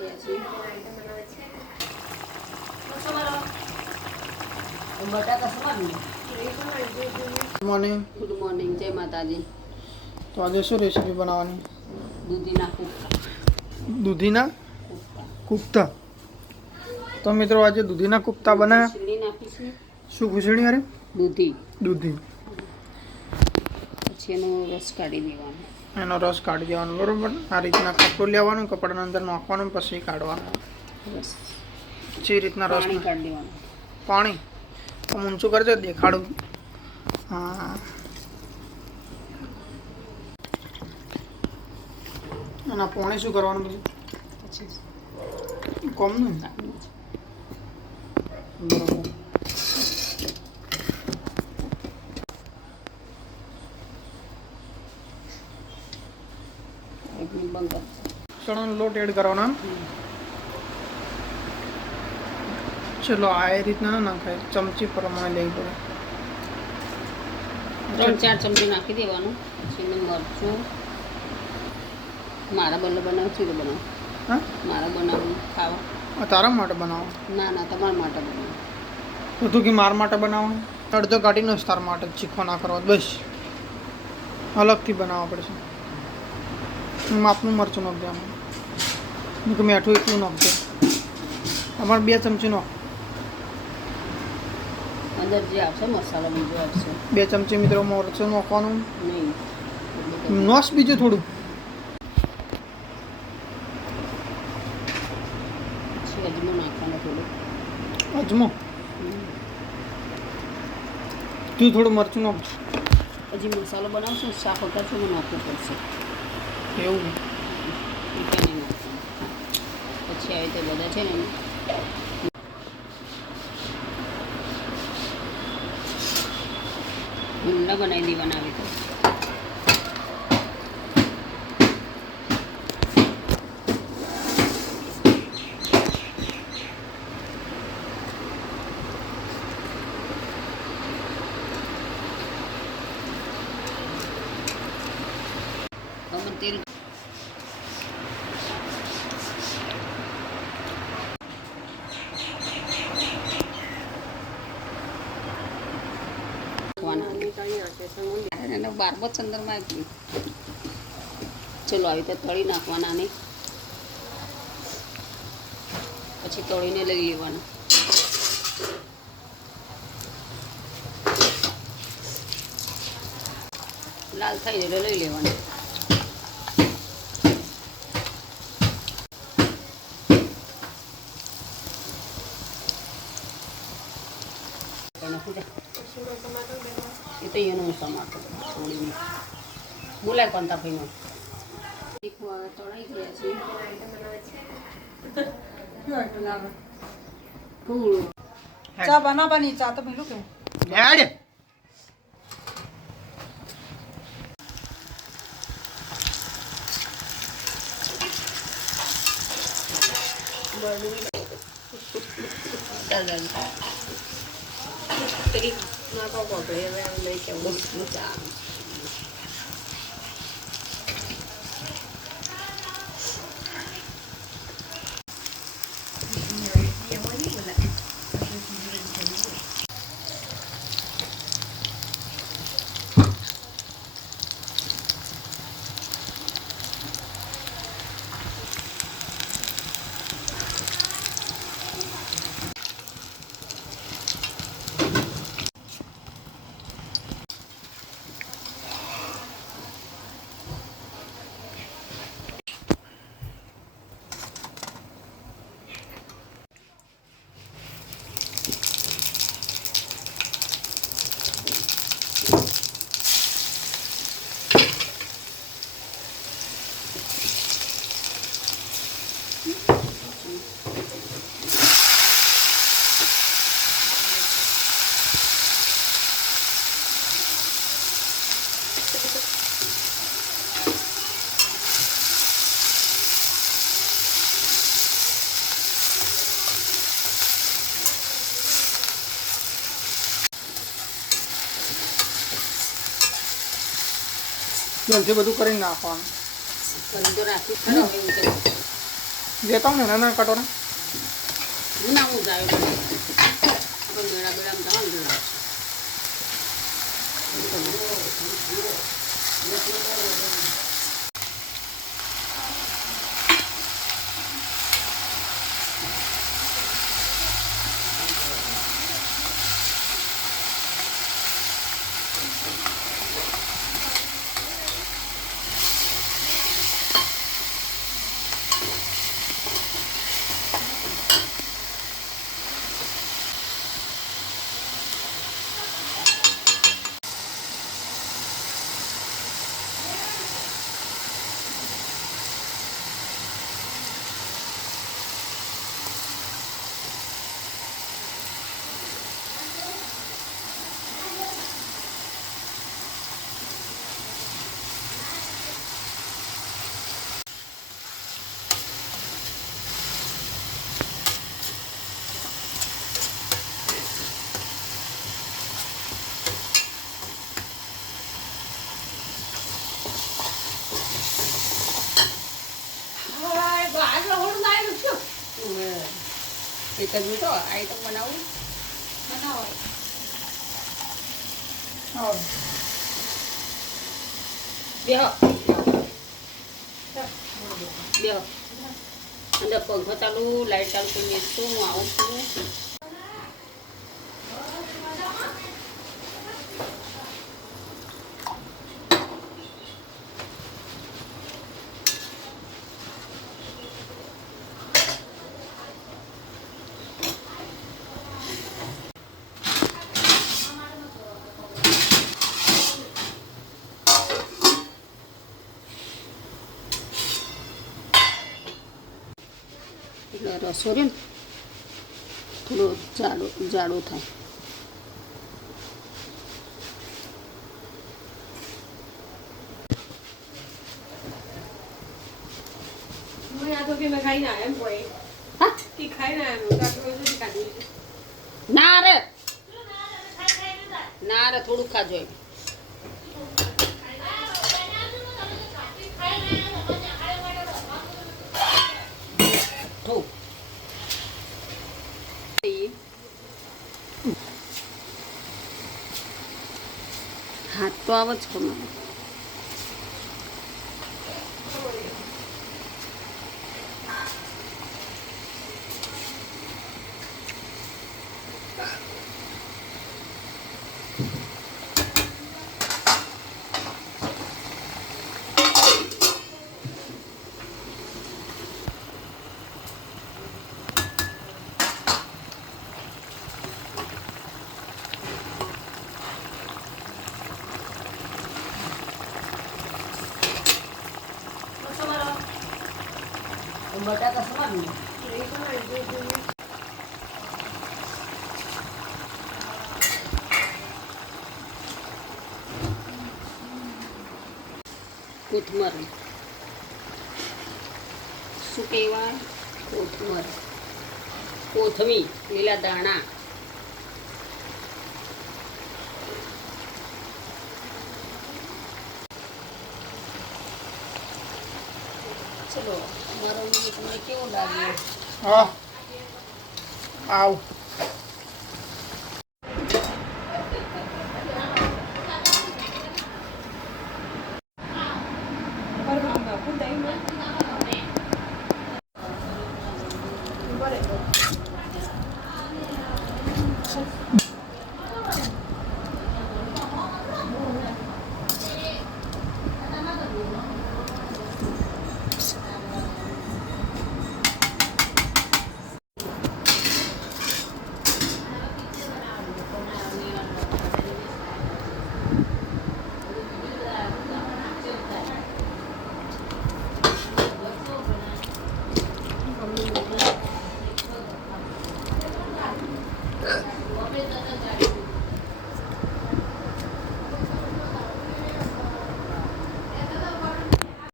ગયા છીએ. Morning. Good morning, જય માતાજી. તો આજે શું રેસીપી બનાવવાની? દૂધીના કુફતા. દૂધીના કુફતા. તો મિત્રો આજે દૂધીના કુફતા બનાવ્યા. ખીચડી નાખીશું. શું ખીચડી? અરે દૂધી. દૂધી. પછી એનો રસ કાઢી દેવાનો. એનો રસ કાઢી દેવાનો, બરોબર. આ રીતના કપડું લેવાનું, કપડાના અંદર નાખવાનું, પછી કાઢવાનું. રસ જે રીતના રસ પાણી કાઢી દેવાનું. પાણી તો ઊંચું કરજો, દેખાડું. હા, અને પાણી શું કરવાનું પછી? કોમ નહીં, બરોબર. ચણાનો લોટ એડ કરવાનો. ચલો, આ રીતના ના નાખાય, ચમચી પ્રમાણે લેવી પડે. 3-4 ચમચી નાખી દેવાનું. પછી એનું મરચું મારા બલ્લે બનાવશું કે બનાવું? હા, મારા બનાવું ખાવા. તારા માટે બનાવો? ના, તમારા માટે બનાવું. તો તું કે મારા માટે બનાવવાનું? અડધો કાઢીને તાર માટે ચીખો ના કરવા, બસ અલગથી બનાવવા પડશે. માપનું મરચું નાખ દે આમાં. કે મીઠું એટલું નાખ દે. અમારે 2 ચમચી નાખ. અંદર જે આવશે મસાલો બીજો આવશે. 2 ચમચી મિત્રો મરચું નાખવાનું. નહીં, નોસ બીજું થોડું. પછી અજમો નાખવાનો થોડું. અજમો તું થોડું મરચું નાખ. પછી મસાલો બનાવશું, શાક વગર શું નાખવું પડશે. એવું એ કંઈ નહીં નાખવાનું. પછી આવી રીતે બધા છે ને ગુંડા બનાવી દેવાના આવી તો. તેલ બારબો ચંદરમાં એટલી. ચલો, આવી રીતે તળી નાખવાના ને પછી તળીને લઈ લેવાના. લાલ થઈ એટલે લઈ લેવાના. એ તો એનું ટમાટર થોડીને બોલાય કોનતા ભાઈનો. તળાઈ ગયા છે. ચા બનાવવાની. ચા તો પેલું કેવું હેડ. પેલી નાખો પકડે હવે લઈ કેવું ચા. જલ્દી બધું કરીને નાખવાનું. બધું રાખી देता हूँ ना कटोरा ના હું જાય આપણે મેળા બેળામાં જવાનું જોડા એ તો જોતો આઈટમ બનાવું બનાવો और બેહો બેહો અંદર પંખો ચાલુ લાઈટ ચાલુ કરી બેસતું હું આવું છું એટલે રસો રે ને થોડો જાડો જાડો થાય मैं आ तो कि मैं खाई ना है कोई હા कि खाई ना है मैं तो रोज ही खाती हूँ ના રે ના રે થોડું ખાજો એમ થોડું હાથ તો આવે જ તમારે બટાકા સમાન કોથમર શું કહેવાય કોથમર કોથમી લીલા દાણા ચલો અમારો વિડીયો તમને કેવો લાગ્યો हाँ आओ पर हम खुद नहीं